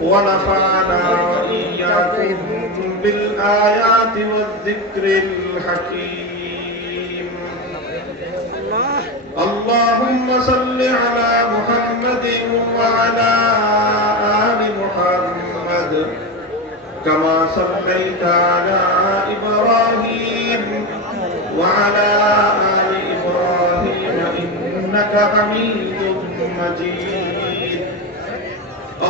ونفعنا وإياكم بالآيات والذكر الحكيم. اللهم صل على محمد وعلى آل محمد كما صليت على إبراهيم وعلى آل إبراهيم إنك حميد مجيد.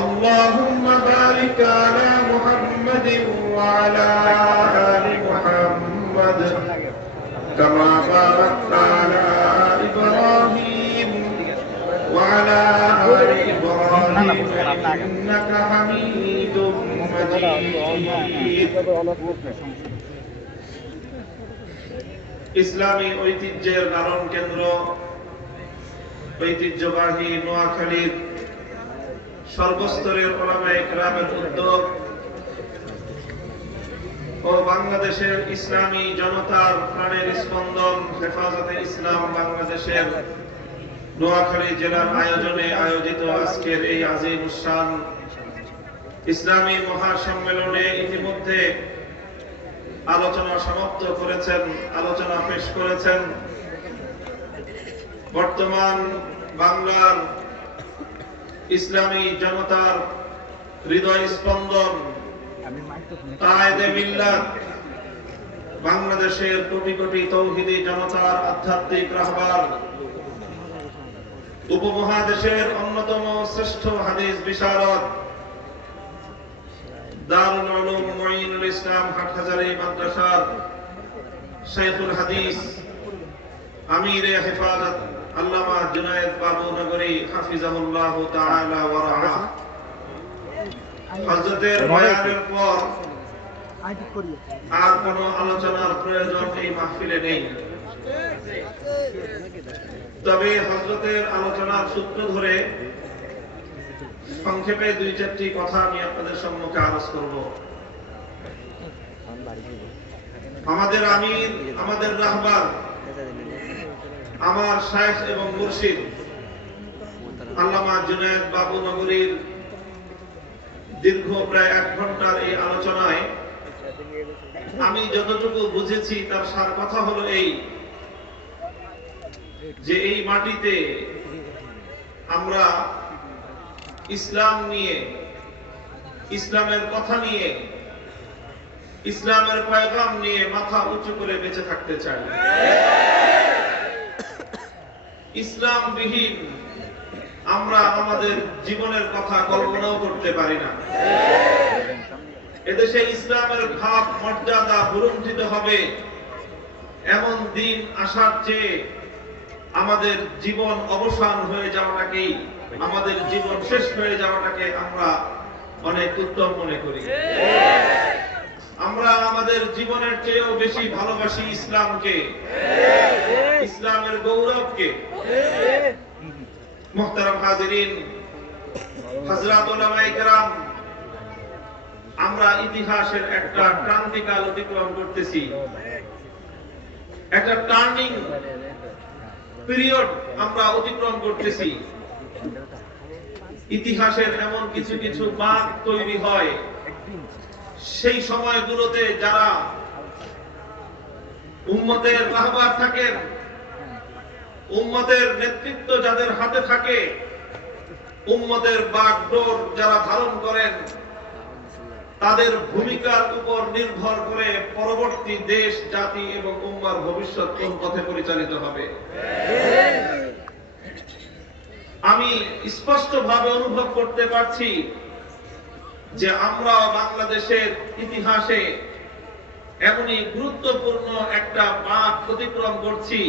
اللهم بارك على محمد وعلى آل محمد كما باركت على إبراهيم وعلى آل إبراهيم إنك حميد مجيد. ইসলামী ঐতিহ্যের ধারণ কেন্দ্র ঐতিহ্যবাহী নোয়াখালীর সর্বস্তরের উলামায়ে কেরামের উদ্যোগ ও বাংলাদেশের ইসলামী জনতার প্রাণের স্পন্দন হেফাজতে ইসলাম বাংলাদেশের নোয়াখালী জেলার আয়োজনে আয়োজিত আজকের এই আজিম শান ইসলামী মহাসম্মেলনে ইতিমধ্যে আলোচনা সমাপ্ত করেছেন, আলোচনা পেশ করেছেন বর্তমান বাংলার ইসলামী জনতার হৃদয় স্পন্দন কায়েদে মিল্লাত বাংলাদেশের কোটি কোটি তৌহিদি জনতার আধ্যাত্মিক রাহবার উপমহাদেশের অন্যতম শ্রেষ্ঠ হাদিস বিশারদ দারুল উলুম মুঈনুল ইসলাম হাটহাজারী মাদ্রাসার শাইখুল হাদিস আমিরে হেফাজত আল্লামা জুনায়েদ বাবু নগরী হাফিজাহুল্লাহ তাআলা ওয়া রাআহ। হযরতের বয়ানের পর আর কোনো আলোচনার প্রয়োজন এই মাহফিলে নেই, তবে হযরতের আলোচনার সূত্র ধরে সংক্ষেপে দুই চারটি কথা আমি আপনাদের সম্মুখে আরজ করব। আমাদের আমির, আমাদের রাহবার, আমার শাইখ এবং মুর্শিদ আল্লামা জুনায়েদ বাবু নগরীর দীর্ঘ প্রায় 1 ঘন্টার এই আলোচনায় আমি যতটুকু বুঝেছি তার সার কথা হলো এই যে এই মাটিতে আমরা ইসলাম নিয়ে, ইসলামের কথা নিয়ে, ইসলামের পয়গাম নিয়ে মাথা উঁচু করে বেঁচে থাকতে চাই। ইসলাম বিহীন আমরা আমাদের জীবনের কথা কল্পনাও করতে পারি না। এদেশে ইসলামের ভাব মর্যাদা বুলন্দিত হবে এমন দিন আসার চেয়ে আমাদের জীবন অবসান হয়ে যাওয়াটাকেই, আমাদের জীবন শেষ হয়ে যাওয়াটাকে আমরা অনেক উত্তম মনে করি। আমরা আমাদের জীবনের চেয়েও বেশি ভালোবাসি ইসলামকে, ইসলামের গৌরবকে। মুহতারাম হাজিরিন, হযরত উলামায়ে কেরাম, আমরা ইতিহাসের একটা ক্রান্তিকাল অতিক্রম করতেছি, একটা টার্নিং পিরিয়ড আমরা অতিক্রম করতেছি। ইতিহাসের এমন কিছু কিছু বাঁক তৈরি হয় সেই সময়গুলোতে যারা উম্মতের রাহবার থাকেন, উম্মতের নেতৃত্ব যাদের হাতে থাকে, উম্মতের বাগডোর যারা ধারণ করেন, তাদের ভূমিকার উপর নির্ভর করে পরবর্তী দেশ, জাতি এবং উম্মার ভবিষ্যৎ কোন পথে পরিচালিত হবে। আমি স্পষ্টভাবে অনুভব করতে পারছি যে আমরা বাংলাদেশের ইতিহাসে এমনই গুরুত্বপূর্ণ একটা বাঁক অতিক্রম করছি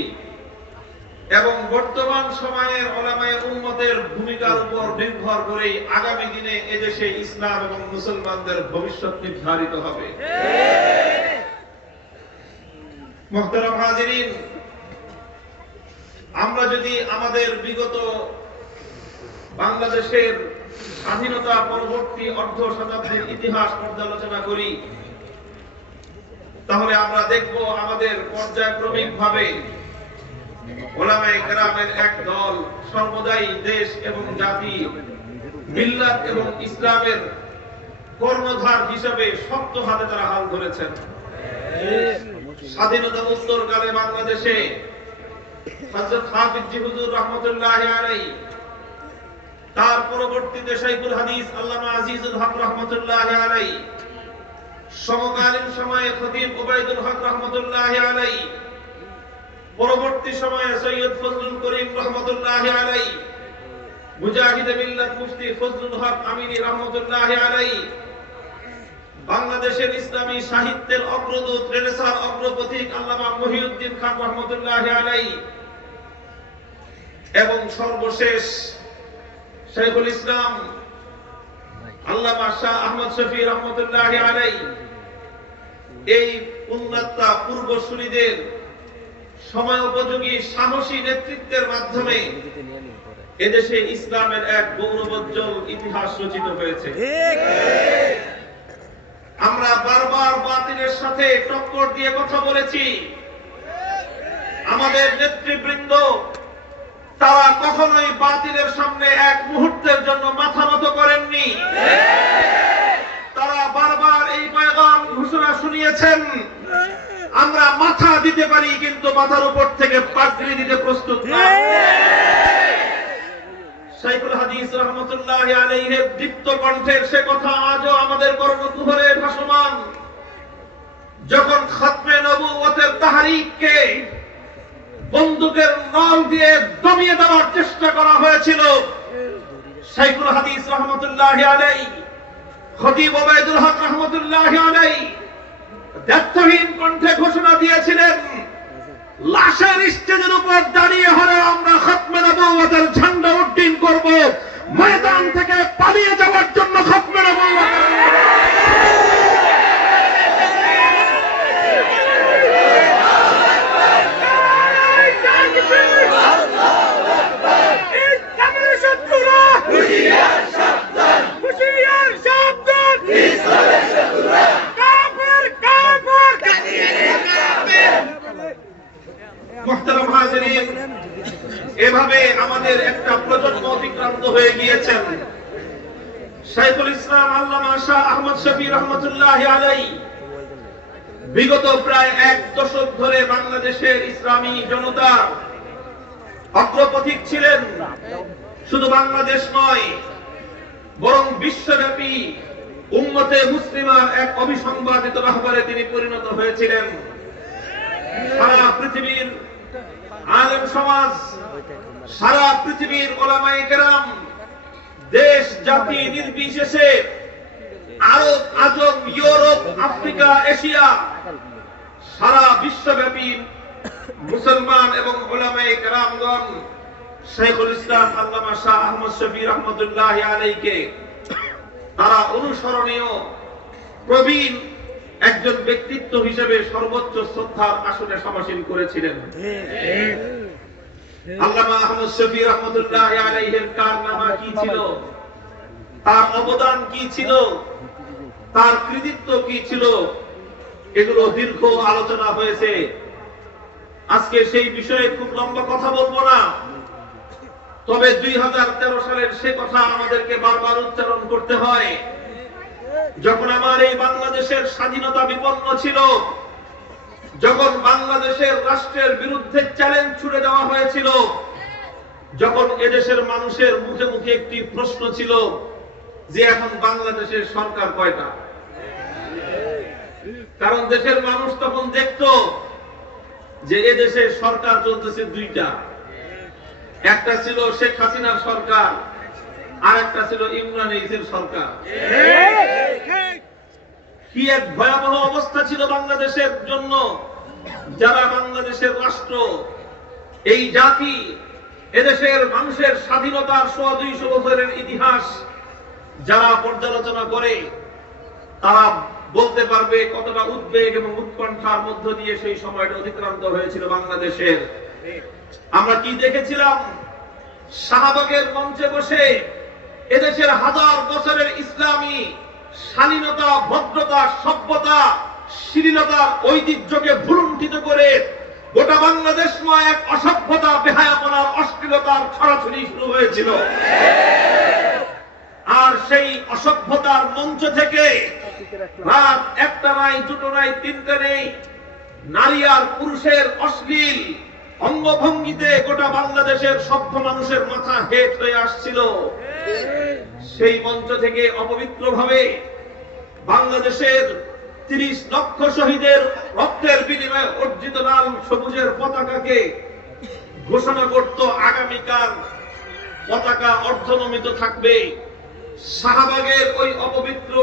এবং বর্তমান সময়ের উলামায়ে উম্মতের ভূমিকার উপর নির্ভর করেই আগামী দিনে এদেশে ইসলাম এবং মুসলমানদের ভবিষ্যৎ নির্ধারিত হবে। মুহতারাম হাজিরিন, আমরা যদি আমাদের বিগত বাংলাদেশের স্বাধীনতা পরবর্তী অর্ধ শতাব্দীর ইতিহাস পর্যালোচনা করি, তাহলে আমরা দেখব আমাদের পর্যায়ক্রমিকভাবে উলামায়ে কেরামের এক দল সর্বদাই দেশ এবং জাতি, মিল্লাত এবং ইসলামের কর্ণধার হিসেবে শক্ত হাতে তারা হাল ধরেছেন। স্বাধীনতা উত্তরকালে বাংলাদেশে হযরত হাফিজ জি হুজুর রাহমাতুল্লাহি আলাইহি, তার পরবর্তীতে শাইখুল হাদিস আল্লামা আজিজুল হক রাহমাতুল্লাহি আলাইহি, সমকালীন সময়ে খতিব উবাইদুল হক রাহমাতুল্লাহি আলাইহি, পরবর্তী সময়ে সৈয়দ ফজলুল করিম রাহমাতুল্লাহি আলাইহি, মুজাহিদে মিল্লাত মুফতি ফজলুল হক আমিনী রাহমাতুল্লাহি আলাইহি, বাংলাদেশের ইসলামী সাহিত্যের অগ্রদূত রেনেসাঁর অগ্রপথিক আল্লামা মহিউদ্দিন খান রাহমাতুল্লাহি আলাইহি, এবং সর্বশেষ শাইখুল ইসলাম আল্লামা শাহ আহমদ শফি রাহমাতুল্লাহি আলাইহি, এই উন্নতা পূর্বসূরীদের সময়োপযোগী সাহসী নেতৃত্বের মাধ্যমে এদেশে ইসলামের এক গৌরবোজ্জ্বল ইতিহাস রচিত হয়েছে। আমরা বারবার বাতিলের সাথে টক্কর দিয়ে কথা বলেছি। আমাদের নেতৃবৃন্দ তারা কখনোই বাতিলের সামনে এক মুহূর্তের জন্য মাথা নত করেননি। তারা বারবার এই পয়গাম ঘোষণা শুনিয়েছেন, আমরা মাথা দিতে পারি কিন্তু মাথার উপর থেকে পাগড়ি দিতে প্রস্তুত না। শাইখুল হাদিস রাহমাতুল্লাহি আলাইহির দীপ্ত কণ্ঠের সে কথা আজও আমাদের কর্ণকুহরে ভাসমান। যখন খাতমে নবুয়তের তাহরিককে বন্দুকের নল দিয়ে দমিয়ে দেওয়ার চেষ্টা করা হয়েছিল, শাইখুল হাদিস রাহমাতুল্লাহি আলাইহি, খতিব উবাইদুল হক রাহমাতুল্লাহি আলাইহি দ্ব্যর্থহীন কণ্ঠে ঘোষণা দিয়েছিলেন, লাশের স্টেজের উপর দাঁড়িয়ে হলে আমরা খাতমে নবুয়তের ঝান্ডা উড্ডীন করব, ময়দান থেকে পালিয়ে যাওয়ার জন্য খাতমে নবুয়ত। মুহতারাম হাজিরিন, এভাবে আমাদের একটা প্রজন্ম অতিক্রান্ত হয়ে গিয়েছেন। শাইখুল ইসলাম আল্লামা শাহ আহমদ শফি রাহমাতুল্লাহি আলাইহি বিগত প্রায় এক দশক ধরে বাংলাদেশের ইসলামী জনতা অগ্রপথিক ছিলেন। শুধু বাংলাদেশ নয়, বরং বিশ্বব্যাপী উম্মতে মুসলিমার এক অবিসংবাদিত রাহবারে তিনি পরিণত হয়েছিলেন। সারা পৃথিবীর আলেম সমাজ, সারা পৃথিবীর উলামায়ে কেরাম, দেশ জাতি নির্বিশেষে আরব, আজম, ইউরোপ, আফ্রিকা, এশিয়া, সারা বিশ্বব্যাপী মুসলমান এবং উলামায়ে কেরামগণ শাইখুল ইসলাম আল্লামা শাহ আহমদ শফি রাহমাতুল্লাহি আলাইহিকে তারা অনুসরণীয় প্রবীণ একজন ব্যক্তিত্ব হিসেবে সর্বোচ্চ শ্রদ্ধার আসনে সমাসীন করেছিলেন। আল্লামা আহমদ শফি রাহমাতুল্লাহি আলাইহির কারনামা কি ছিল, তার অবদান কি ছিল, তার কৃতিত্ব কি ছিল, এগুলো দীর্ঘ আলোচনা হয়েছে। আজকে সেই বিষয়ে খুব লম্বা কথা বলবো না, তবে 2013 সালের সে কথা আমাদেরকে বারবার উচ্চারণ করতে হয়, যখন আমার এই বাংলাদেশের স্বাধীনতা বিপন্ন ছিল, যখন বাংলাদেশের রাষ্ট্রের বিরুদ্ধে চ্যালেঞ্জ ছুড়ে দেওয়া হয়েছিল, যখন এদেশের মানুষের মুখে মুখে একটি প্রশ্ন ছিল যে এখন বাংলাদেশের সরকার কয়টা। কারণ দেশের মানুষ তখন দেখতো যে এদেশে সরকার চলতেছে দুইটা, একটা ছিল শেখ হাসিনার সরকার, আর একটা ছিল ইমরান এইসের সরকার। কি এক ভয়াবহ অবস্থা ছিল বাংলাদেশের জন্য। যারা বাংলাদেশের রাষ্ট্র, এই জাতি, এদেশের মানুষের স্বাধীনতার 100-200 বছরের ইতিহাস যারা পর্যালোচনা করে, তারা বলতে পারবে কতটা উদ্বেগ এবং উৎকণ্ঠার মধ্য দিয়ে সেই সময়টা অতিক্রান্ত হয়েছিল বাংলাদেশের। আমরা কি দেখেছিলাম? শাহবাগের মঞ্চে বসে এদেশের হাজার বছরের ইসলামী শালীনতা, ভদ্রতা, সভ্যতা, শ্লীলতার ঐতিহ্যকে ভুলুণ্ঠিত করে গোটা বাংলাদেশময় এক অসভ্যতা, বেহায়াপনার, অশ্লীলতার ছড়াছড়ি শুরু হয়েছিল। আর সেই অসভ্যতার মঞ্চ থেকে রাত 1টা নাই, 2টো নাই, 3টে নেই, নারী আর পুরুষের অশ্লীল অঙ্গভঙ্গিতে গোটা বাংলাদেশের সভ্য মানুষের মাথা হেট হয়ে আসছিল। সেই মঞ্চ থেকে অপবিত্র ভাবে বাংলাদেশের 30 লক্ষ শহীদের রক্তের বিনিময়ে অর্জিত লাল সবুজের পতাকাকে ঘোষণা করত আগামীকাল পতাকা অর্ধনমিত থাকবে। শাহবাগের ওই অপবিত্র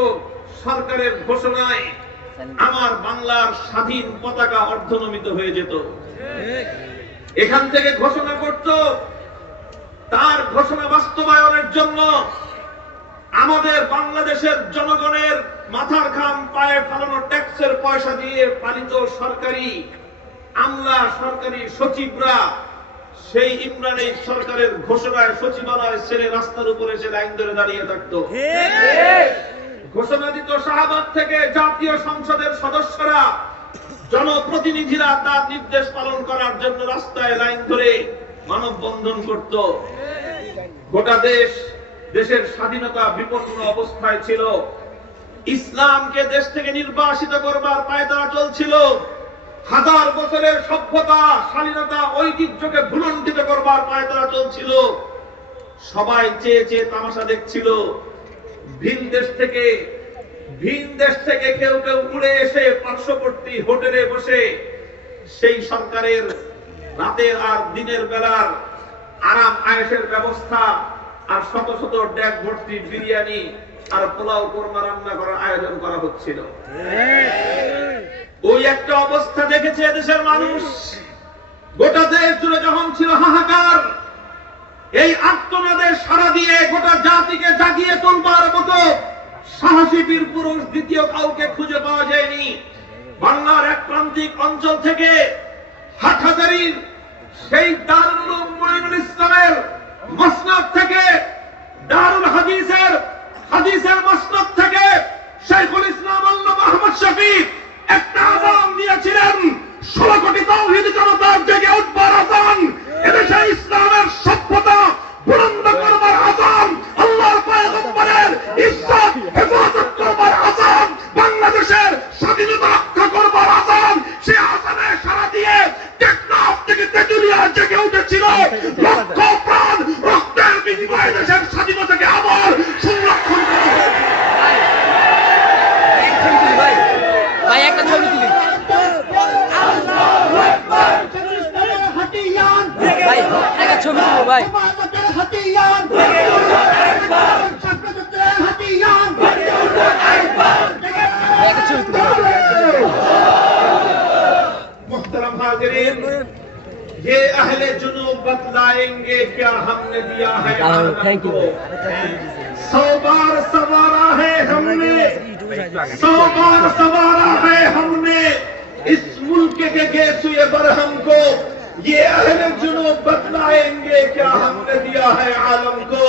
সরকারের ঘোষণায় আমার বাংলার স্বাধীন পতাকা অর্ধনমিত হয়ে যেত। এখান থেকে ঘোষণা করত, তার ঘোষণা বাস্তবায়নের জন্য আমাদের বাংলাদেশের জনগণের মাথার ঘাম পায়ে ফেলানো ট্যাক্সের পয়সা দিয়ে পালিত সরকারি আমলা, সরকারি সচিবরা সেই ইমরান সরকারের ঘোষণায় সচিবালয় ছেড়ে রাস্তার উপরে এসে লাইন ধরে দাঁড়িয়ে থাকতো। ঘোষণা দিত শাহবাগ থেকে জাতীয় সংসদের সদস্যরা, জনপ্রতিনিধিরা তার নির্দেশ পালন করার জন্য রাস্তায় লাইন ধরে মানববন্ধন করত। গোটা দেশের স্বাধীনতা বিপন্ন অবস্থায় ছিল। ইসলামকে দেশ থেকে নির্বাসিত করবার পায়তারা চলছিল। হাজার বছরের সভ্যতা, শালীনতা, ঐতিহ্যকে ভুলণ্ঠিত করবার পায়তারা চলছিল। সবাই চেয়ে চেয়ে তামাশা দেখছিল। ভিন দেশ থেকে কেউ কেউ উড়ে এসে পার্শ্ববর্তী হোটেলে বসে সেই সরকারের রাতের আর দিনের বেলার আরাম আয়েশের ব্যবস্থা আর শত শত ড্যাগ ভর্তি বিরিয়ানি আর পোলাও কোরমা রান্না করার আয়োজন করা হচ্ছিল। ওই একটা অবস্থা দেখেছে দেশের মানুষ। গোটা দেশ জুড়ে যখন ছিল হাহাকার, এই আত্মনাদের সাড়া দিয়ে গোটা জাতিকে জাগিয়ে তুলবার মতো সাহসী বীর পুরুষ দ্বিতীয় কাউকে খুঁজে পাওয়া যায়নি। বাংলার এক প্রান্তিক অঞ্চল থেকে হাটহাজারীর সেই দারুল উলুম মুঈনুল ইসলামের মসনদ থেকে, দারুল হাদিসের মসনদ থেকে শাইখুল ইসলাম আল্লামা আহমদ শফী একটা আযান দিয়েছিলেন, 16 কোটি তাওহীদি জনতার জেগে উঠবার আযান, এদেশে ইসলামের সভ্যতা বুলন্দ করবার আযান, আল্লাহর পয়গম্বরের ইজ্জত হেফাজত করবার আযান, বাংলাদেশের স্বাধীনতা রক্ষা করবার আযান। সে আযানে সাড়া দিয়ে টেকনাফ থেকে তেতুলিয়া জেগে উঠেছিল। লক্ষ প্রাণ রক্তের বিনিময়ে দেশের স্বাধীনতাকে আবার সংরক্ষণ করা হয়েছে। ভাই একটা ছবি তুলি। ভাই একটা ছবি তুলো ভাই। একটা ছবি তুলো। मुहतरम हाज़िरीन, ये अहले जुनूब बतलाएंगे क्या हमने दिया है थैंक यू। 100 बार सवारा है हमने, 100 बार सवारा है हमने इस मुल्क के गेसुए बरहम को। ये अहले जुनूब बतलाएंगे क्या हमने दिया है आलम को।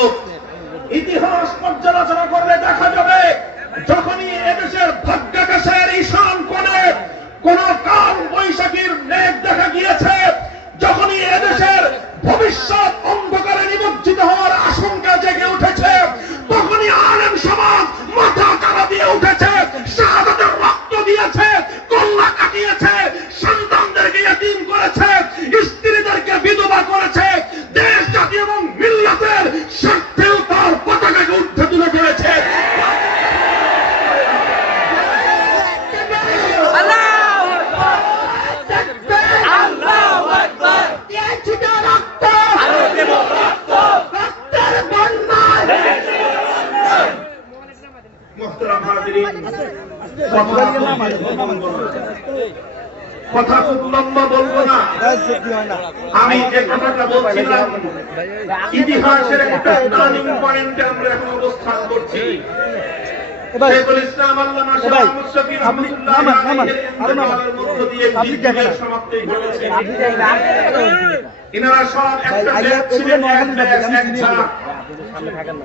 ইতিহাস পর্যালোচনা করলে দেখা যাবে, যখনই এদেশের ভাগ্যাকাশের ঈশান কোণে কোন কাল বৈশাখীর মেঘ দেখা গিয়েছে, যখনই এদেশের ভবিষ্যৎ অন্ধকারে নিমজ্জিত হওয়ার আশঙ্কা জেগে উঠেছে, তখনই আলেম সমাজ মাথা চারা দিয়ে উঠেছে, শাহাদাতের রক্ত দিয়েছে, কল্লা কাটিয়েছে, সন্তানদেরকে ইয়তীম করেছে, স্ত্রীদেরকে বিধবা করেছে, দেশ জাতি এবং মিল্লাতের স্বার্থেও তার পতাকাকে উঠে তুলে ধরেছে। কথা খুব লম্বা বলবো না, আমি যে কথাটা বলছিলাম ইতিহাসের একটা টার্নিং পয়েন্টে আমরা এখন অবস্থান করছি। শাইখুল ইসলাম আল্লামা আহমদ শফী রাহমাতুল্লাহ আলাইহির ইন্তেকালের মধ্য দিয়ে যুগের সমাপ্তি ঘটেছে। ইনারা সব একটা ব্যাচ ছিলেন,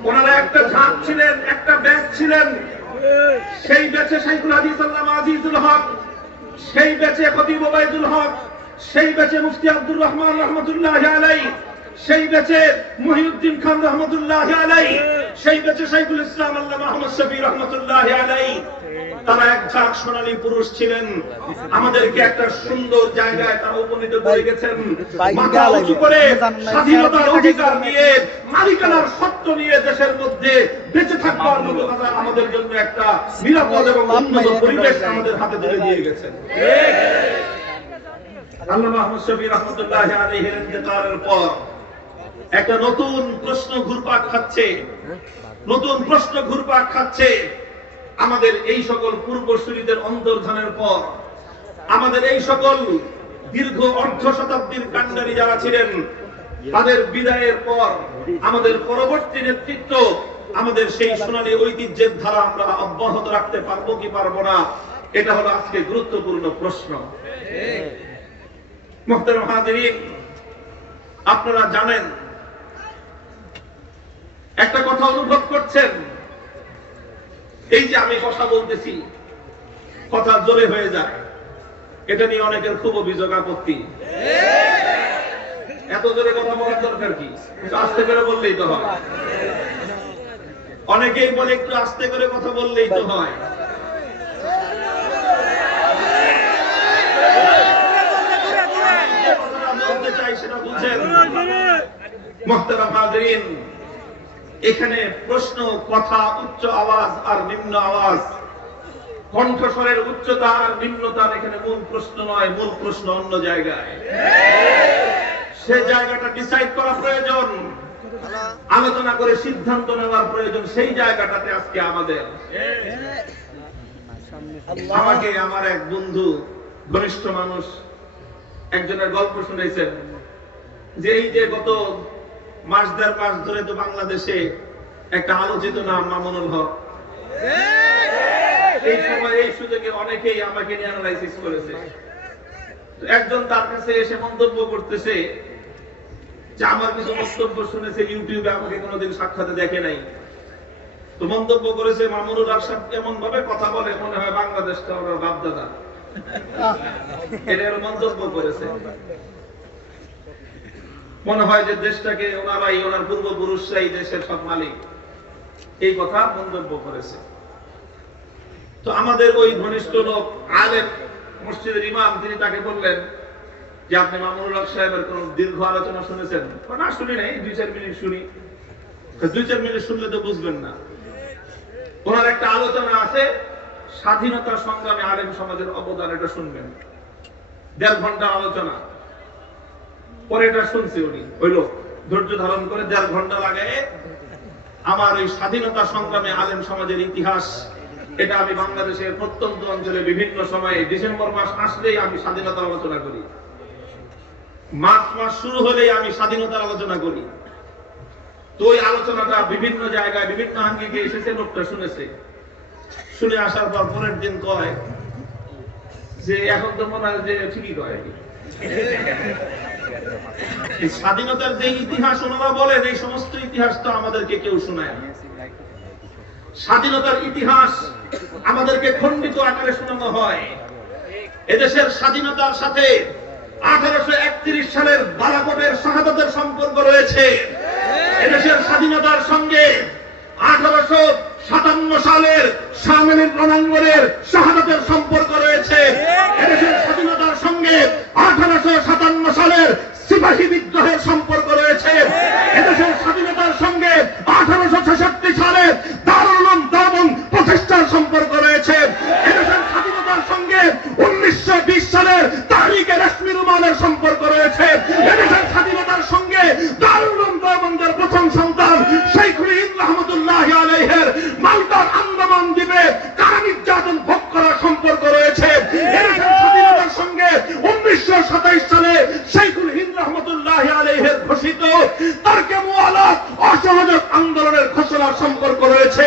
ওনারা একটা ঝাঁক ছিলেন, একটা ব্যাচ ছিলেন। সেই ব্যাচে শাইখুল হাদিস আল্লামা আজিজুল হক, সেই ব্যাচে খতিব ওবাইদুল হক, সেই ব্যাচে মুফতি আব্দুর রহমান রহমাতুল্লাহি আলাইহি, সেই ব্যাচে মহিউদ্দিন খান রহমাতুল্লাহি আলাইহি, সেই বেঁচে শাইখুল ইসলাম আল্লামা মুহাম্মদ শফি রাহমাতুল্লাহি আলাইহি, তারা এক ঝাঁক সোনালী পুরুষ ছিলেন। আমাদেরকে একটা সুন্দর জায়গায় তারা উপনীত করে গেছেন। মাথা উঁচু করে স্বাধীনতার অধিকার নিয়ে, মালিকানার সত্ত্ব নিয়ে দেশের মধ্যে বেঁচে থাকবার মতো তারা আমাদের জন্য একটা নিরাপদ এবং উন্নত পরিবেশ আমাদের হাতে তুলে দিয়ে গেছেন। আল্লামা মুহাম্মদ শফি রাহমাতুল্লাহি আলাইহির ইন্তেকালের পর একটা নতুন প্রশ্ন ঘুরপাক খাচ্ছে, নতুন প্রশ্ন ঘুরপাক খাচ্ছে। আমাদের এই সকল পূর্বসূরীদের অন্তর্ধানের পর, আমাদের এই সকল দীর্ঘ অর্ধ শতাব্দীর কাণ্ডারী যারা ছিলেন, তাদের বিদায়ের পর আমাদের পরবর্তী নেতৃত্ব আমাদের সেই সোনালী ঐতিহ্যের ধারা আমরা অব্যাহত রাখতে পারবো কি পারবো না, এটা হলো আজকে গুরুত্বপূর্ণ প্রশ্ন। মুহতারাম হাজিরিন, আপনারা জানেন, একটা কথা অনুভব করছেন, এই যে আমি কথা বলতেছি, কথা জোরে হয়ে যায়, এটা নিয়ে অনেকের খুব অভিযোগ, আপত্তি। এত জোরে কথা বলার দরকার কি? একটু আস্তে করে বললেই তো হয়। অনেকেই বলে একটু আস্তে করে কথা বললেই তো হয়। বলতে চাই সেটা বুঝেন। মুহতারাম হাজিরিন, এখানে প্রশ্ন, কথা, উচ্চ আওয়াজ আর নিম্ন আওয়াজ, কণ্ঠস্বরের উচ্চতা আর নিম্নতার এখানে মূল প্রশ্ন নয়। মূল প্রশ্ন অন্য জায়গায়। সে জায়গাটা ডিসাইড করা প্রয়োজন, আলোচনা করে সিদ্ধান্ত নেওয়ার প্রয়োজন। সেই জায়গাটাতে আজকে আমাদের, আমাকে আমার এক বন্ধু, ঘনিষ্ঠ মানুষ, একজনের গল্প শুনেছেন যে এই যে গত মাস দেড় মাস ধরে তো বাংলাদেশে একটা আলোচিত নাম মামুনুল হক। এই সময় এই সুযোগে অনেকেই আমাকে নিয়ে অ্যানালাইসিস করেছে। একজন তার কাছে এসে মন্তব্য করতেছে যে আমার কিছু বক্তব্য শুনেছে ইউটিউবে, আমাকে কোনোদিন সাক্ষাতে দেখে নাই। তো মন্তব্য করেছে মামুনুল হক সাহেব এমন ভাবে কথা বলে মনে হয় বাংলাদেশটা ওনার বাপ দাদা। এর মন্তব্য করেছে, মনে হয় যে দেশটাকে ওনারাই, ওনার পূর্বপুরুষরাই দেশের সব মালিক, এই কথা মন্তব্য করেছে। তো আমাদের ওই ঘনিষ্ঠ লোক আলেম, মসজিদের ইমাম, তিনি তাকে বললেন যে আপনি মামুনুল হক সাহেবের কোন দীর্ঘ আলোচনা শুনেছেন? না, শুনি নাই, 2-4 মিনিট শুনি। 2-4 মিনিট শুনলে তো বুঝবেন না। ওনার একটা আলোচনা আছে স্বাধীনতা সংগ্রামে আলেম সমাজের অবদান, এটা শুনবেন। 1.5 ঘন্টা আলোচনা। পরে এটা শুনছে উনি, ওই লোক ধৈর্য ধারণ করে 1.5 ঘন্টা লাগে আমার ওই স্বাধীনতা সংগ্রামে আলেম সমাজের ইতিহাস। এটা আমি বাংলাদেশের প্রত্যন্ত অঞ্চলে বিভিন্ন সময়ে ডিসেম্বর মাস আসলেই আমি স্বাধীনতার আলোচনা করি, মার্চ মাস শুরু হলেই আমি স্বাধীনতার আলোচনা করি। তো ওই আলোচনাটা বিভিন্ন জায়গায় বিভিন্ন আঙ্গিকে এসেছে, লোকটা শুনেছে। শুনে আসার পর পরের দিন কয় যে এখন তো মনে হয় যে ঠিকই কয়, স্বাধীনতার যে ইতিহাস ওনারা বলেন এই সমস্ত ইতিহাস তো আমাদেরকে কেউ শোনায় না। স্বাধীনতার ইতিহাস আমাদেরকে খণ্ডিত আকারে শোনানো হয়। এদেশের স্বাধীনতার সাথে 1831 সালের বালাকোটের শাহাদাতের সম্পর্ক রয়েছে। এদেশের স্বাধীনতার সঙ্গে 1857 সালের শামীমের রণাঙ্গনের শাহাদাতের সম্পর্ক রয়েছে। এদেশের স্বাধীনতার সঙ্গে 1857 সালের সিপাহী বিদ্রোহের সম্পর্ক রয়েছে। এদেশের স্বাধীনতার সঙ্গে 1866 সালের দারুল উলুম দেওবন্দ প্রতিষ্ঠার সম্পর্ক রয়েছে। এদেশের স্বাধীনতার সঙ্গে 1920 সালের তাহরিকে রেশমি রুমালের সম্পর্ক রয়েছে। এদেশের স্বাধীনতার সঙ্গে দারুল উলুম দেওবন্দের প্রথম সন্তান শাইখুল হিন্দ রাহমাতুল্লাহি আলাইহির মালটার আন্দামান দ্বীপে কারা নির্যাতন ভোগ করার সম্পর্ক রয়েছে। এদেশের স্বাধীনতার সঙ্গে 1927 সালে শাইখুল হিন্দ রাহমাতুল্লাহি আলাইহির ঘোষিত তারকে মুআলাত অসহযোগ আন্দোলনের ঘোষণার সম্পর্ক রয়েছে।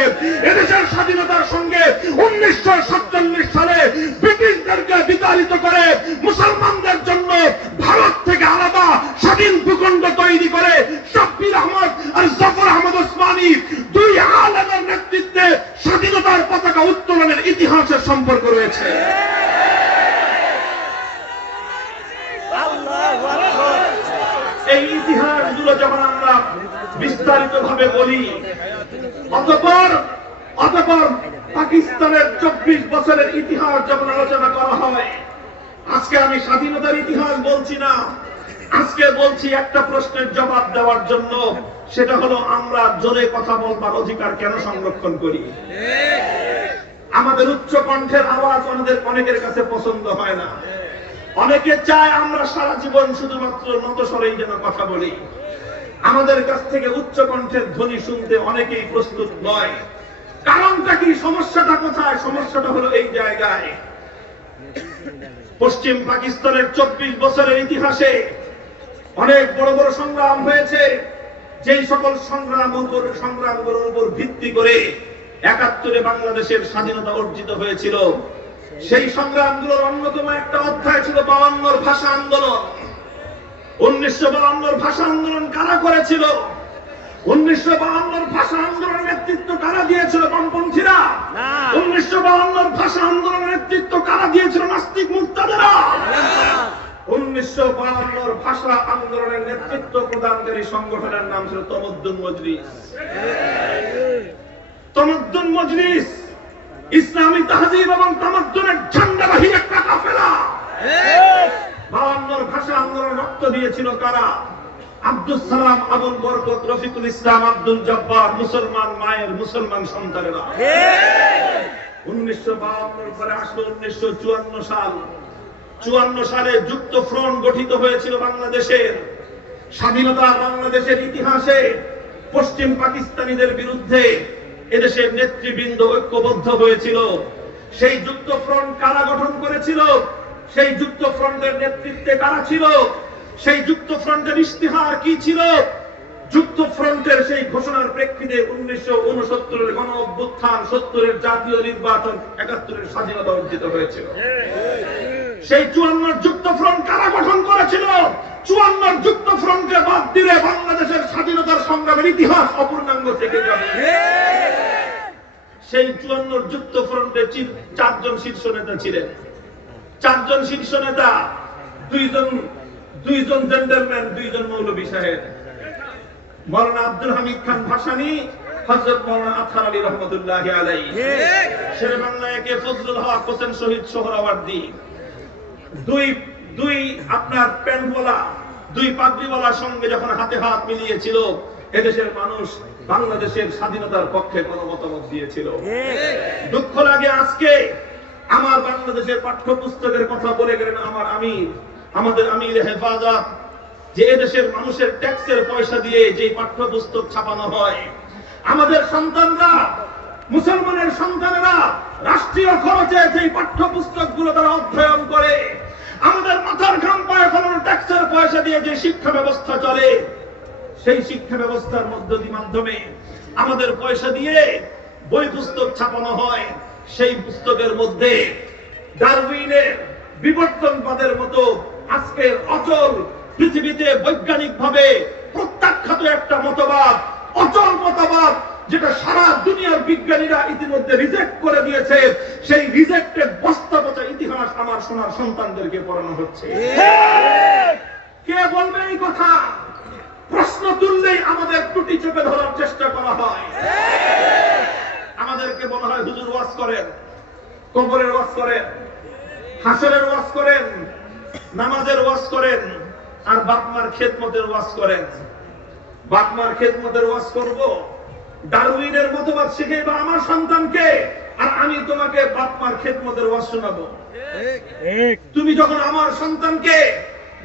এদেশের স্বাধীনতার সঙ্গে 1947 সালে ব্রিটিশদেরকে বিতাড়িত করে মুসলমানদের জন্য ভারত থেকে আলাদা স্বাধীন ভূখণ্ড তৈরি করে শাব্বির আহমদ আর জাফর আহমদ ওসমানী দুই আলেমের নেতৃত্বে স্বাধীনতার পতাকা উত্তোলনের ইতিহাসের সম্পর্ক রয়েছে। এই ইতিহাসগুলো যখন আমরা বিস্তারিতভাবে বলি। অতঃপর পাকিস্তানের 24 বছরের ইতিহাস যখন আলোচনা করা হয়, আজকে আমি স্বাধীনতার ইতিহাস বলছি না, আজকে বলছি একটা প্রশ্নের জবাব দেওয়ার জন্য, সেটা হলো আমরা জোরে কথা বলবার অধিকার কেন সংরক্ষণ করি? আমাদের উচ্চ কণ্ঠের আওয়াজ অনেকের কাছে পছন্দ হয় না। অনেকে চায় আমরা সারা জীবন শুধুমাত্র নতস্বরেই যেন কথা বলি। আমাদের কাছ থেকে উচ্চ কণ্ঠের ধ্বনি শুনতে অনেকেই প্রস্তুত নয়। কারণটা কি? সমস্যাটা কোথায়? সমস্যাটা হলো এই জায়গায়। পশ্চিম পাকিস্তানের 24 বছরের ইতিহাসে অনেক বড় বড় সংগ্রাম হয়েছে। যেই সকল সংগ্রামগুলোর উপর ভিত্তি করে 71-এ বাংলাদেশের স্বাধীনতা অর্জিত হয়েছিল, সেই সংগ্রামগুলোর অন্যতম একটা অধ্যায় ছিল 52-র ভাষা আন্দোলন। 1952-র ভাষা আন্দোলন কারা করেছিল? 1952-র ভাষা আন্দোলনের নেতৃত্ব কারা দিয়েছিল? বামপন্থীরা। 1952-র ভাষা আন্দোলনের নেতৃত্ব কারা দিয়েছিল? নাস্তিক মুক্তাদেরা। 1952-র ভাষা আন্দোলনের নেতৃত্ব প্রদানকারী সংগঠনের নাম ছিল তমদ্দুন মজলিস। তমদ্দুন মজলিস ইসলামী তাহজিব এবং তামাদ্দুনের ঝান্ডাবাহী একটা কাফেলা। 52-র ভাষা আন্দোলনে রক্ত দিয়েছিল কারা? আব্দুল সালাম, আবুল বরকত, রফিকুল ইসলাম, আব্দুল জব্বার, মুসলমান মায়ের মুসলমান সন্তানেরা। 1952 পরে আসলো 1954 সাল। 54 সালে যুক্ত ফ্রন্ট গঠিত হয়েছিল বাংলাদেশের। স্বাধীনতা বাংলাদেশের ইতিহাসে পশ্চিম পাকিস্তানিদের বিরুদ্ধে এদেশের নেতৃবৃন্দ ঐক্যবদ্ধ হয়েছিল। সেই যুক্ত ফ্রন্ট কারা গঠন করেছিল? সেই যুক্ত ফ্রন্টের নেতৃত্বে কারা ছিল? সেই যুক্ত ফ্রন্টের ইশতেহার কি ছিল? যুক্ত ফ্রন্টের সেই ঘোষণার প্রেক্ষিতে 1969-এর গণ অভ্যুত্থান, 70-এর জাতীয় নির্বাচন, 71-এর স্বাধীনতা অর্জিত হয়েছিল। সেই 54 যুক্ত ফ্রন্ট কারা গঠন করেছিল? 54 যুক্ত ফ্রন্টকে বাদ দিলে বাংলাদেশের স্বাধীনতার সংগ্রামের ইতিহাস অপূর্ণাঙ্গ থেকে যাবে। সেই 54 যুক্ত ফ্রন্টে 4জন শীর্ষ নেতা ছিলেন। 4জন শীর্ষ নেতা, দুইজন জেন্টলম্যান, 2জন মৌলভী সাহেব, মাওলানা আব্দুল হামিদ খান ভাসানী, হযরত মাওলানা আতহার আলী রহমাতুল্লাহি আলাইহি। শেরে বাংলা একে ফজলুল হক হোসেন শহীদ সোহরাওয়ার্দী। দুই আপনার প্যান্টওয়ালা, 2 পাগড়িওয়ালার সঙ্গে যখন হাতে হাত মিলিয়েছিল, এদেশের মানুষ বাংলাদেশের স্বাধীনতার পক্ষে কোনো মতামত দিয়েছিল। দুঃখ লাগে আজকে আমার বাংলাদেশের পাঠ্যপুস্তকের কথা বলে গেলেন আমাদের আমির হেফাজত, যে এদেশের মানুষের ট্যাক্সের পয়সা দিয়ে যে পাঠ্যপুস্তক ছাপানো হয়, আমাদের সন্তানরা, মুসলমানের সন্তানেরা রাষ্ট্রীয় খরচে যে পাঠ্যপুস্তকগুলো তারা অধ্যয়ন করে, আমাদের মাথার ঘাম পায়ে ফেলানো ট্যাক্সের পয়সা দিয়ে যে শিক্ষা ব্যবস্থা চলে, সেই শিক্ষা ব্যবস্থার মাধ্যমে আমাদের পয়সা দিয়ে বই পুস্তক ছাপানো হয়। সেই পুস্তকের মধ্যে ডারউইনের বিবর্তনবাদের মতো আজকের অচল, পৃথিবীতে বৈজ্ঞানিকভাবে প্রত্যাখ্যাত একটা মতবাদ, অচল মতবাদ, যেটা সারা দুনিয়ার বিজ্ঞানীরা ইতিমধ্যে রিজেক্ট করে দিয়েছে, সেই রিজেক্টেড বস্তা পচা ইতিহাস আমার সোনার সন্তানদেরকে পড়ানো হচ্ছে। কে বলবে এই কথা? প্রশ্ন তুললেই আমাদের ত্রুটি চেপে ধরার চেষ্টা করা হয়। আমাদেরকে বলা হয় হুজুর ওয়াজ করেন, কবরের ওয়াজ করেন, হাসরের ওয়াজ করেন, নামাজের ওয়াজ করেন, আর বাপমার খেদমতের ওয়াজ করেন। বাপমার খেদমতের ওয়াজ করব, ডারউইনের মতবাদ শিখাইবা আমার সন্তানকে, আর আমি তোমাকে বাপমার খেদমতের ওয়াজ শোনাবো। তুমি যখন আমার সন্তানকে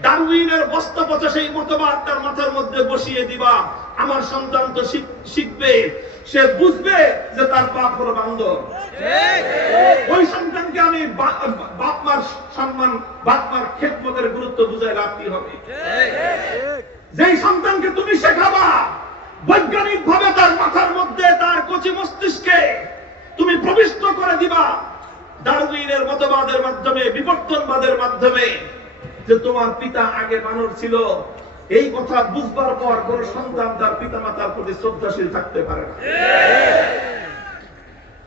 ডারউইনের বস্তা পচা সেই মতবাদ তার মাথার মধ্যে বসিয়ে দিবা, আমার সন্তান তো শিখবে, সে বুঝবে যে তার বাপ হলো বান্দর। ওই সন্তানকে আমি বাপমার সম্মান, বাপমার খেদমতের গুরুত্ব বুঝায় লাভ কি হবে? যেই সন্তানকে তুমি শেখাবা, বৈজ্ঞানিক ভাবে তার মাথার মধ্যে, তার কচি মস্তিষ্কে তুমি প্রবিষ্ট করে দিবা ডারউইনের মতবাদের মাধ্যমে, বিবর্তনবাদের মাধ্যমে, যে তোমার পিতা আগে বানর ছিল, এই কথা বুঝবার পর কোন সন্তান তার পিতা মাতার প্রতি শ্রদ্ধাশীল থাকতে পারে না।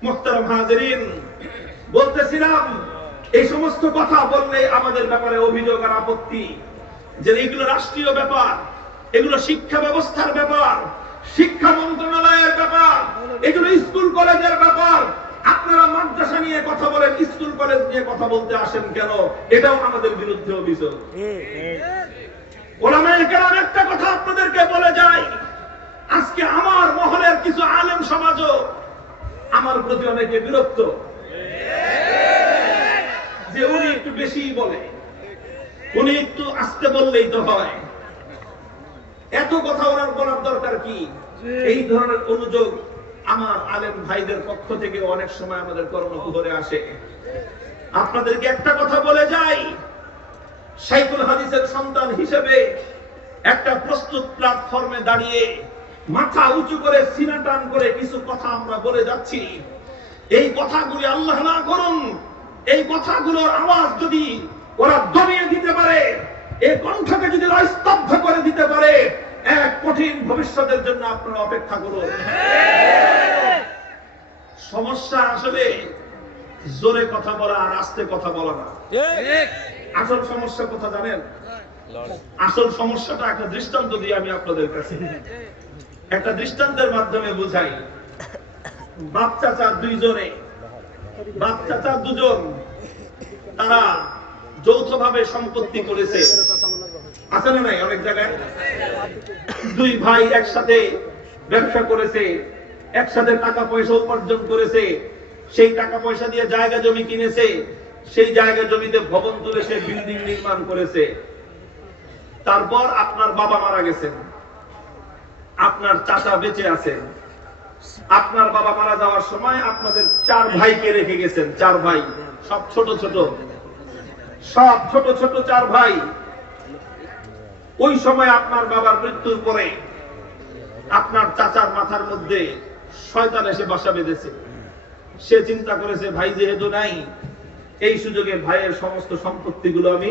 মুহতারাম হাজিরিন, বলতেছিলাম এই সমস্ত কথা বললে আমাদের ব্যাপারে অভিযোগ আর আপত্তি, যে এগুলো রাষ্ট্রীয় ব্যাপার, এগুলো শিক্ষা ব্যবস্থার ব্যাপার, শিক্ষা মন্ত্রণালয়ের ব্যাপার, এগুলো স্কুল কলেজের ব্যাপার। আপনারা মাদ্রাসা নিয়ে কথা বলেন, স্কুল কলেজ নিয়ে কথা বলতে আসেন কেন? এটাও আমাদের বিরুদ্ধে অভিযোগ। ওলামায়ে কেরাম একটা কথা আপনাদেরকে বলে যায়, আজকে আমার মহলের কিছু আলেম সমাজও আমার প্রতি অনেকে বিরক্ত যে উনি একটু বেশি বলে, উনি একটু আস্তে বললেই তো হয়, এত কথা ওনার বলার দরকার কি? এই ধরনের অনুযোগ আমার আলেম ভাইদের পক্ষ থেকে অনেক সময় আমাদের কর্মকুহরে আসে। আপনাদেরকে একটা কথা বলে যাই, শাইখুল হাদিসের সন্তান হিসেবে একটা প্রস্তুত প্ল্যাটফর্মে দাঁড়িয়ে মাথা উঁচু করে সিনা টান করে কিছু কথা আমরা বলে যাচ্ছি। এই কথাগুলি আল্লাহ না করুন, এই কথাগুলোর আওয়াজ যদি ওরা দমিয়ে দিতে পারে, এই কণ্ঠকে যদি ওরা স্তব্ধ করে দিতে পারে, এক কঠিন ভবিষ্যতের জন্য আপনারা অপেক্ষা করুন। সমস্যা আসলে জোরে কথা বলা আর আস্তে কথা বলা না। আসল সমস্যা কথা জানেন? আসল সমস্যাটা একটা দৃষ্টান্ত দিয়ে আমি আপনাদের কাছে একটা দৃষ্টান্তের মাধ্যমে বুঝাই। বাপ চাচা দুজন তারা যৌথভাবে সম্পত্তি করেছে, আছে না নাই? অনেক জায়গায় দুই ভাই একসাথে ব্যবসা করেছে, একসাথে টাকা পয়সা উপার্জন করেছে, সেই টাকা পয়সা দিয়ে জায়গা জমি কিনেছে, সেই জায়গা জমিতে ভবন তুলেছে, বিল্ডিং নির্মাণ করেছে। তারপর আপনার বাবা মারা গেছেন, আপনার চাচা বেঁচে আছেন। আপনার বাবা মারা যাওয়ার সময় আপনাদের 4 ভাইকে রেখে গেছেন। 4 ভাই, সব ছোট ছোট 4 ভাই। ওই সময় আপনার বাবার মৃত্যুর পরে আপনার চাচার মাথার মধ্যে শয়তান এসে বাসা বেঁধেছে। সে চিন্তা করেছে ভাই যেহেতু নাই, এই সুযোগে ভাইয়ের সমস্ত সম্পত্তিগুলো আমি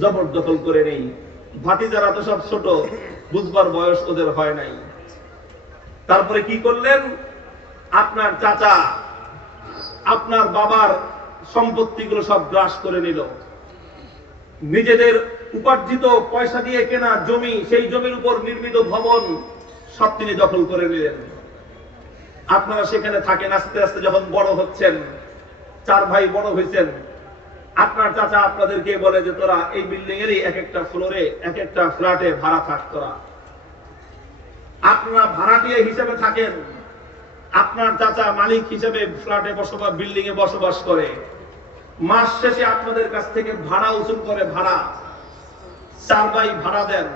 জবরদখল করে নেই। ভাতিজারা তো সব ছোট, বুঝবার বয়স ওদের হয় নাই। তারপরে কি করলেন? আপনার চাচা আপনার বাবার সম্পত্তিগুলো সব গ্রাস করে নিল। নিজেদের উপার্জিত পয়সা দিয়ে কেনা জমি, সেই জমির উপর নির্মিত ভবন সব তিনি দখল করে নিলেন। আপনারা সেখানে থাকেন। আস্তে আস্তে যখন বড় হচ্ছেন, 4 ভাই বড় হয়েছেন, আপনার চাচা আপনাদেরকে বলে যে তোরা এই বিল্ডিং এরই এক একটা ফ্লোরে, এক একটা ফ্ল্যাটে ভাড়া থাক। তোরা আপনারা ভাড়াটিয়া হিসেবে থাকেন, আপনার চাচা মালিক হিসেবে ফ্ল্যাটে বসবাস, বিল্ডিং এ বসবাস করে। মাস শেষে আপনাদের কাছ থেকে ভাড়া উসুল করে। ভাড়া 4 ভাই ভাড়া দেন,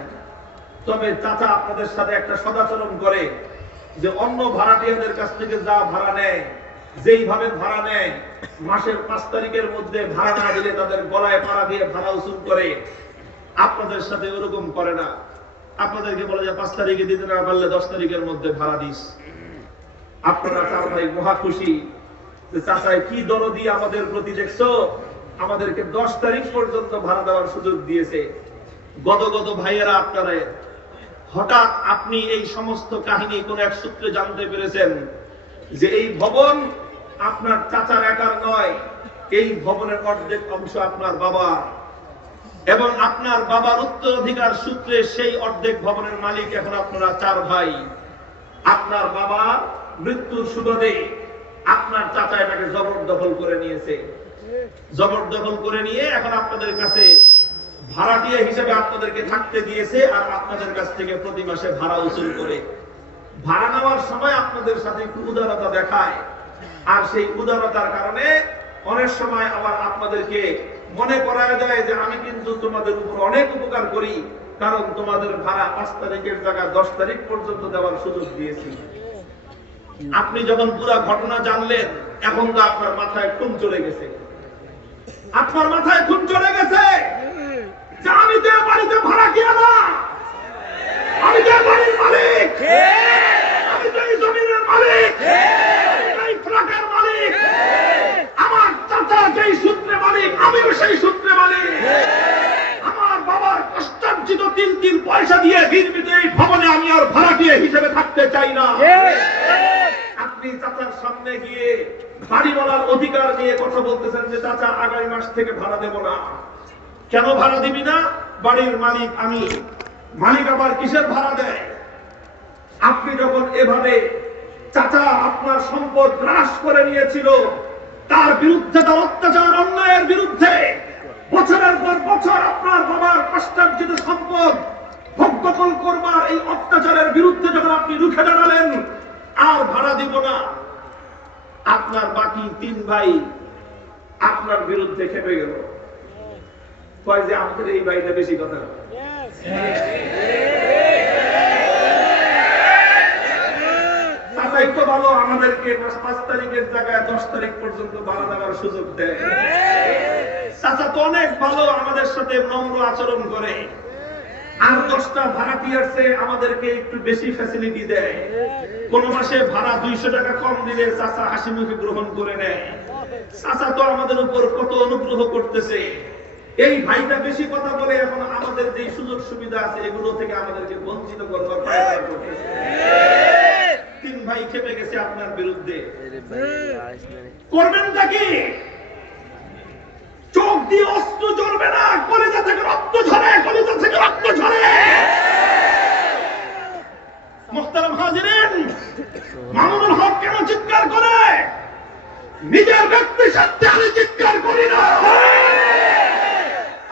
তবে চাচা আপনাদের সাথে একটা সদাচরণ করে যে অন্য ভাড়াটিয়াদের কাছ থেকে যা ভাড়া নেয়, যেইভাবে ভাড়া নেয়, মাসের 5 তারিখের মধ্যে ভাড়া না দিলে তাদের গলায় পাড়া দিয়ে ভাড়া উসুল করে। আপনাদের সাথে ওরকম করে না। আপনাদেরকে বলে যে 5 তারিখে দিতে না পারলে 10 তারিখের মধ্যে ভাড়া দিস। আপনারা 4 ভাই মহা খুশি যে চাচাই কি দরদি আমাদের প্রতি, দেখছো আমাদেরকে 10 তারিখ পর্যন্ত ভাড়া দেওয়ার সুযোগ দিয়েছে। গদগদ ভাইয়েরা, আপনারা হঠাৎ আপনি এই সমস্ত কাহিনী কোন এক সূত্রে জানতে পেরেছেন যে এই ভবন আপনার চাচার একার নয়, এই ভবনের অর্ধেক অংশ আপনার বাবা, এবং আপনার বাবার উত্তরাধিকার সূত্রে সেই অর্ধেক ভবনের মালিক এখন আপনারা 4 ভাই। আপনার বাবা মৃত্যুর সুবাদে আপনার চাচা এটাকে জবরদখল করে নিয়েছে। জবরদখল করে নিয়ে এখন আপনাদের কাছে ভাড়াটিয়া হিসেবে আপনাদেরকে থাকতে দিয়েছে, আর আপনাদের কাছ থেকে প্রতি মাসে ভাড়া উসুল করে। ভাড়া নেওয়ার সময় আপনাদের সাথে একটু উদারতা দেখায়, আর সেই উদারতার কারণে অনেক সময় আবার আপনাদেরকে মনে করায় দেয় যে আমি কিন্তু তোমাদের উপর অনেক উপকার করি, কারণ তোমাদের ভাড়া 5 তারিখের জায়গায় 10 তারিখ পর্যন্ত দেওয়ার সুযোগ দিয়েছি। আপনি যখন পুরো ঘটনা জানলেন, এখন তো আপনার মাথায় খুন চলে গেছে। আপনার মাথায় খুন চলে গেছে যে আমি তো বাড়িতে ভাড়া কিনা না, আমি তো বাড়ির মালিক, আমি তো এই জমিনের মালিক, এই ফ্ল্যাটের মালিক। আমার চাচা যেই সূত্রে মালিক, আমিও সেই সূত্রে মালিক। আমার বাবার কষ্টার্জিত 3 পয়সা দিয়ে নির্মিত এই ভবনে আমি আর ভাড়াটিয়া হিসেবে থাকতে চাই না। আপনি চাচার সামনে গিয়ে বাড়ি বলার অধিকার নিয়ে কথা বলতেছেন যে চাচা আগামী মাস থেকে ভাড়া দেব না। কেন ভাড়া দিবি না? বাড়ির মালিক আমি। মালিক আবার কিসের ভাড়া দেয়? আপনি যখন এভাবে চাচা আপনার সম্পদ গ্রাস করে নিয়েছিল, তার বিরুদ্ধে, তার অত্যাচার অন্যায়ের বিরুদ্ধে বছরের পর বছর আপনার বাবার কষ্টার্জিত সম্পদ ভক্ষণ করবার এই অত্যাচারের বিরুদ্ধে যখন আপনি রুখে দাঁড়ালেন, আর ভাড়া দিব না, আপনার বাকি 3 ভাই আপনার বিরুদ্ধে খেপে গেল। কয় যে আমাদের এই ভাইটা বেশি কথা বলে। চাচাই তো ভালো, আমাদেরকে 5 তারিখের জায়গায় 10 তারিখ পর্যন্ত ভাড়া দেওয়ার সুযোগ দেয়। চাচা তো অনেক ভালো, আমাদের সাথে নম্র আচরণ করে, আর 10টা ভাড়াটিয়ারসে আমাদেরকে একটু বেশি ফ্যাসিলিটি দেয়। কোন মাসে ভাড়া 200 টাকা কম দিলে চাচা হাসি মুখে গ্রহণ করে নেয়। চাচা তো আমাদের উপর কত অনুগ্রহ করতেছে। এই ভাইটা বেশি কথা বলে এখন আমাদের যে সুযোগ সুবিধা আছে এগুলো থেকে আমাদেরকে বঞ্চিত করবার প্রয়াস করতেছে। 3 ভাই খেপে গেছে আপনার বিরুদ্ধে। করবেনটা কি? চোখ দিয়ে অস্ত্র জ্বলবে না, কলিজা থেকে রক্ত ঝরে, কলিজা থেকে রক্ত ঝরে। মুহতারাম হাজিরিন, মামুনুল হক কেন চিৎকার করে? নিজের ব্যক্তি স্বার্থে আমি চিৎকার করি না।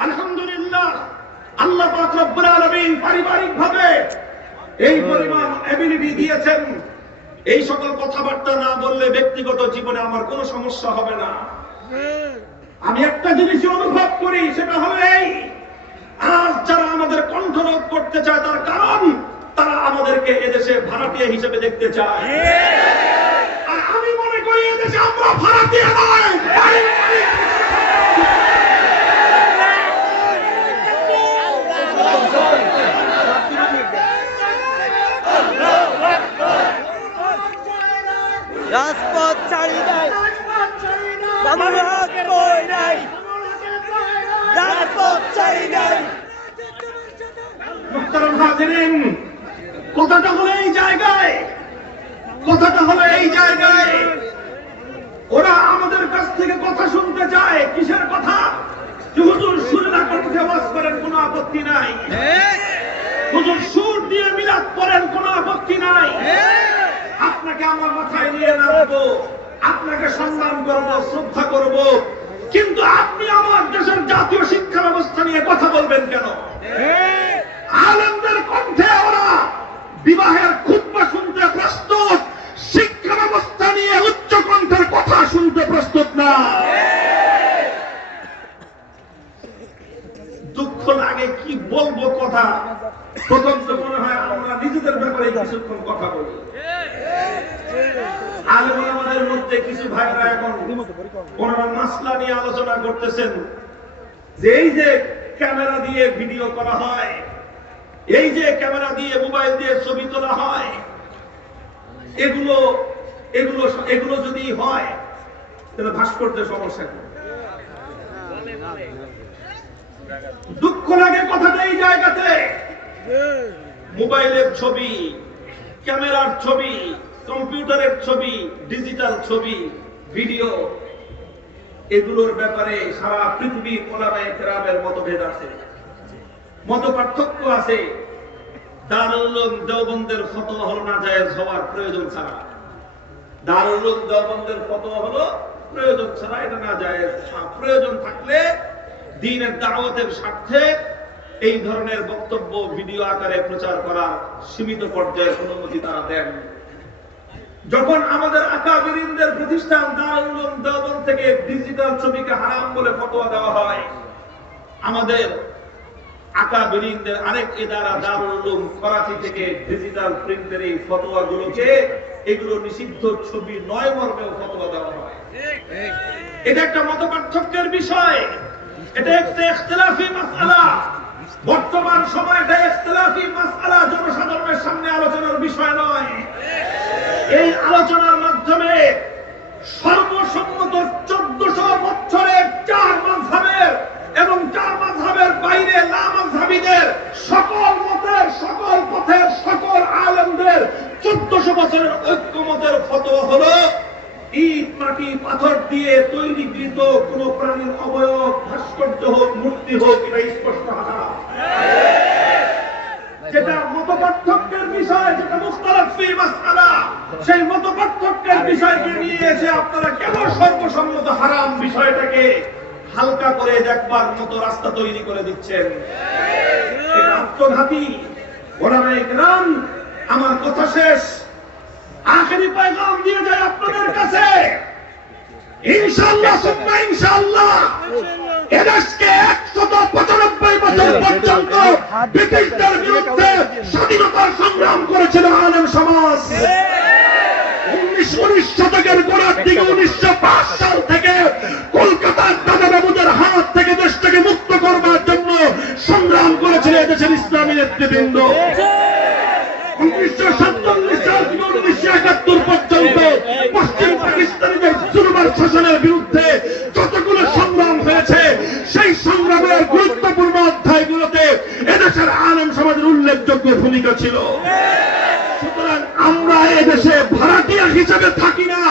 আলহামদুলিল্লাহ, আল্লাহ পাক রব্বুল আলামিন পারিবারিকভাবে এই পরিমাণ এবিলিটি দিয়েছেন। এই সকল কথাবার্তা না বললে ব্যক্তিগত জীবনে আমার কোনো সমস্যা হবে না। আমি একটা জিনিস অনুভব করি, সেটা হলো এই, আজ যারা আমাদের কণ্ঠরোধ করতে চায় তার কারণ তারা আমাদেরকে এদেশে ভাড়াটিয়া হিসেবে দেখতে চায়। আর আমি মনে করি এদেশে আমরা ভাড়াটিয়া নয়, রাজপথ ছাড়ি নাই, মামুনুল হক কই নাই, রাজপথ ছাড়ি নাই। মুহতারাম হাজিরিন, কথাটা হলো এই জায়গায়, কথাটা হলো এই জায়গায়। ওরা আমাদের কাছ থেকে কথা শুনতে চায়। কিসের কথা? যে হুজুর সুরেলা কণ্ঠে ওয়াজ করেন, কোনো আপত্তি নাই। হুজুর সুর দিয়ে মিলাদ করেন, কোনো আপত্তি নাই। আপনাকে আমার মাথায় নিয়ে নামবো, আপনাকে সম্মান করব, শ্রদ্ধা করব, কিন্তু আপনি আমার দেশের জাতীয় শিক্ষা ব্যবস্থা নিয়ে কথা বলবেন কেন? আলেমদের কণ্ঠে ওরা বিবাহের খুতবা শুনতে প্রস্তুত, শিক্ষা ব্যবস্থা নিয়ে উচ্চ কণ্ঠের কথা শুনতে প্রস্তুত না। দুঃখ লাগে, কি বলবো কথা। প্রথম তো মনে হয় আমরা নিজেদের ব্যাপারে কিছুক্ষণ কথা বলি। আলেম আমাদের মধ্যে কিছু ভাইরা এখন ওনারা মাসলা নিয়ে আলোচনা করতেছেন, যে এই যে ক্যামেরা দিয়ে ভিডিও করা হয়, এই যে ক্যামেরা দিয়ে মোবাইল দিয়ে ছবি তোলা হয়, এগুলো এগুলো এগুলো যদি হয় তাহলে ভাস্কর্যের সমস্যা কি? দুঃখ লাগে কথাটা এই জায়গাতে। মোবাইলের ছবি, ক্যামেরার ছবি, কম্পিউটারের ছবি, ডিজিটাল ছবি, ভিডিও, এগুলোর ব্যাপারে সারা পৃথিবীর ওলামায়ে কেরামের মতভেদ আছে, মত পার্থক্য আছে। দারুল উলুম দেওবন্দের ফতোয়া হলো না জায়েজ হওয়ার প্রয়োজন ছাড়া। দারুল উলুম দেওবন্দের ফতোয়া হলো প্রয়োজন ছাড়া এটা না জায়েজ। প্রয়োজন থাকলে দ্বীনের দাওয়াতের স্বার্থে এই ধরনের বক্তব্য ভিডিও আকারে প্রচার করার সীমিত পর্যায়ের অনুমতি তারা দেন। যখন আমাদের আকাবিরিনদের প্রতিষ্ঠান দারুল উলুম দেওবন্দ থেকে ডিজিটাল ছবিকে হারাম বলে ফতোয়া দেওয়া হয়, আমাদের আকাবিরিনদের আরেক ইদারা দারুল উলুম করাচি থেকে ডিজিটাল প্রিন্টের এই ফতোয়াগুলোকে এগুলো নিষিদ্ধ ছবি নয় মর্মেও ফতোয়া দেওয়া হয়। এটা একটা মতপার্থক্যের বিষয়, এটা একটা ইখতিলাফি মাসআলা। বর্তমান সময়টা ইখতিলাফি মাসআলা, জনসাধারণের সামনে আলোচনার বিষয় নয়। এই আলোচনার মাধ্যমে সর্বসম্মত 1400 বছরের 4 মাযহাবের এবং 4 মাযহাবের বাইরে লা মাযহাবীদের সকল মতের, সকল পথের, সকল আলেমদের 1400 বছরের ঐক্যমতের ফতোয়া হলো ইট, মাটি, পাথর দিয়ে তৈরিকৃত কোন প্রাণীর অবয়ব, ভাস্কর্য হোক, মূর্তি হোক, এটা স্পষ্ট হারাম। যেটা মতপার্থক্যের বিষয়, যেটা মুখতালাফ ফি মাসআলা, সেই মতপার্থক্যের বিষয়কে নিয়ে এসে আপনারা কেন সর্বসম্মত হারাম বিষয়টাকে হালকা করে দেখবার মতো রাস্তা তৈরি করে দিচ্ছেন? এটা আত্মঘাতী। ওলামায়ে কেরাম, আমার কথা শেষ, আখেরি পয়গাম দিয়ে যায় আপনাদের কাছে। ইনশাআল্লাহ সুম্মা ইনশাআল্লাহ এদেশকে 195 বছর পর্যন্ত ব্রিটিশদের বিরুদ্ধে স্বাধীনতার সংগ্রাম করেছিল আলেম সমাজ। 19 শতকের গোড়ার দিকে 1905 সাল থেকে কলকাতার দাদা বাবুদের হাত থেকে দেশটাকে মুক্ত করবার জন্য সংগ্রাম করেছিল এদেশের ইসলামী নেতৃবৃন্দ। 1947 সাল থেকে 1971 পর্যন্ত পশ্চিম পাকিস্তানিদের জুলুমের শাসনের বিরুদ্ধে যতগুলো সংগ্রাম হয়েছে, সেই সংগ্রামের গুরুত্বপূর্ণ অধ্যায়গুলোতে এদেশের আলেম সমাজের উল্লেখযোগ্য ভূমিকা ছিল। সুতরাং আমরা এদেশে ভাড়াটিয়া হিসেবে থাকি না,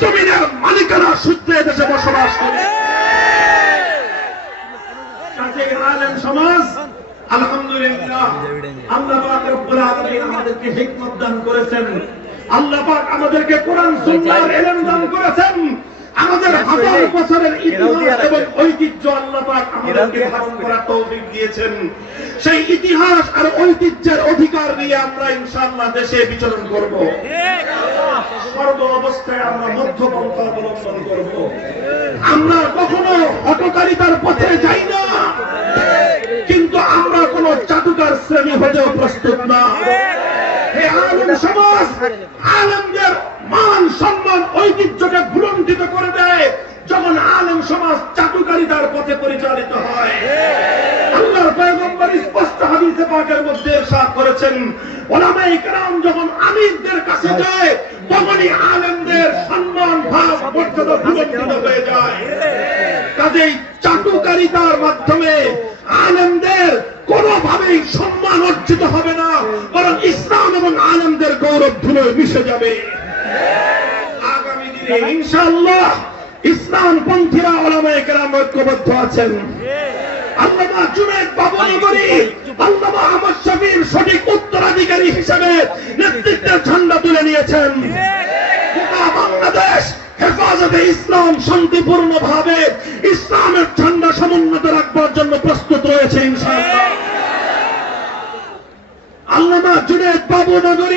জমিনের মালিকানা সূত্রে এদেশে বসবাস করি। কাজেই আলেম সমাজ আলহামদুলিল্লাহ, আল্লাহ পাক রব্বুল আলামিন আমাদেরকে হিকমত দান করেছেন। আল্লাহ পাক আমাদেরকে কোরআন সুন্নাহর ইলম দান করেছেন। আমাদের হাজার বছরের ইতিহাস এবং ঐতিহ্য আল্লাহ পাক আমাদেরকে ধারণ করার তৌফিক দিয়েছেন। সেই ইতিহাস আর ঐতিহ্যের অধিকার নিয়ে আমরা ইনশাআল্লাহ দেশে বিচরণ করব। সর্ব অবস্থায় আমরা মধ্যপন্থা অবলম্বন করব। আমরা কখনো হটকারিতার পথে যাই না, কিন্তু আমরা কোন জাদুকার শ্রেণী হতেও প্রস্তুত না। হে আলেম সমাজ, আলেমদের মান সম্মান ঐতিহ্যকে ভুলণ্ঠিত করে দেয় যখন আলেম সমাজ জাদুকারিতার পথে পরিচালিত হয়। আল্লাহর পয়গম্বর স্পষ্ট হাদিসে পাকের মধ্যে ইরশাদ করেছেন, উলামায়ে কেরাম যখন আমিরদের কাছে যায় তখনই আলেমদের সম্মান ভাব মর্যাদা ভুলণ্ঠিত হয়ে যায়। কাজেই চাটুকারিতার মাধ্যমে আলেমদের কোনোভাবেই সম্মান অর্জিত হবে না, বরং ইসলাম এবং আলেমদের গৌরব ধুলোয় মিশে যাবে। আগামী দিনে ইনশাআল্লাহ ইসলামপন্থীরা উলামায়ে কেরাম ঐক্যবদ্ধ আছেন। আল্লামা জুনায়েদ বাবনগরী, আল্লামা আহমদ শফির সঠিক উত্তরাধিকারী হিসেবে নেতৃত্বের ঝান্ডা তুলে নিয়েছেন। গোটা বাংলাদেশ হেফাজতে ইসলাম শান্তিপূর্ণভাবে ইসলামের ঝান্ডা সমুন্নত রাখবার জন্য প্রস্তুত রয়েছে ইনশাআল্লাহ। আল্লামা জুনায়েদ বাবনগরী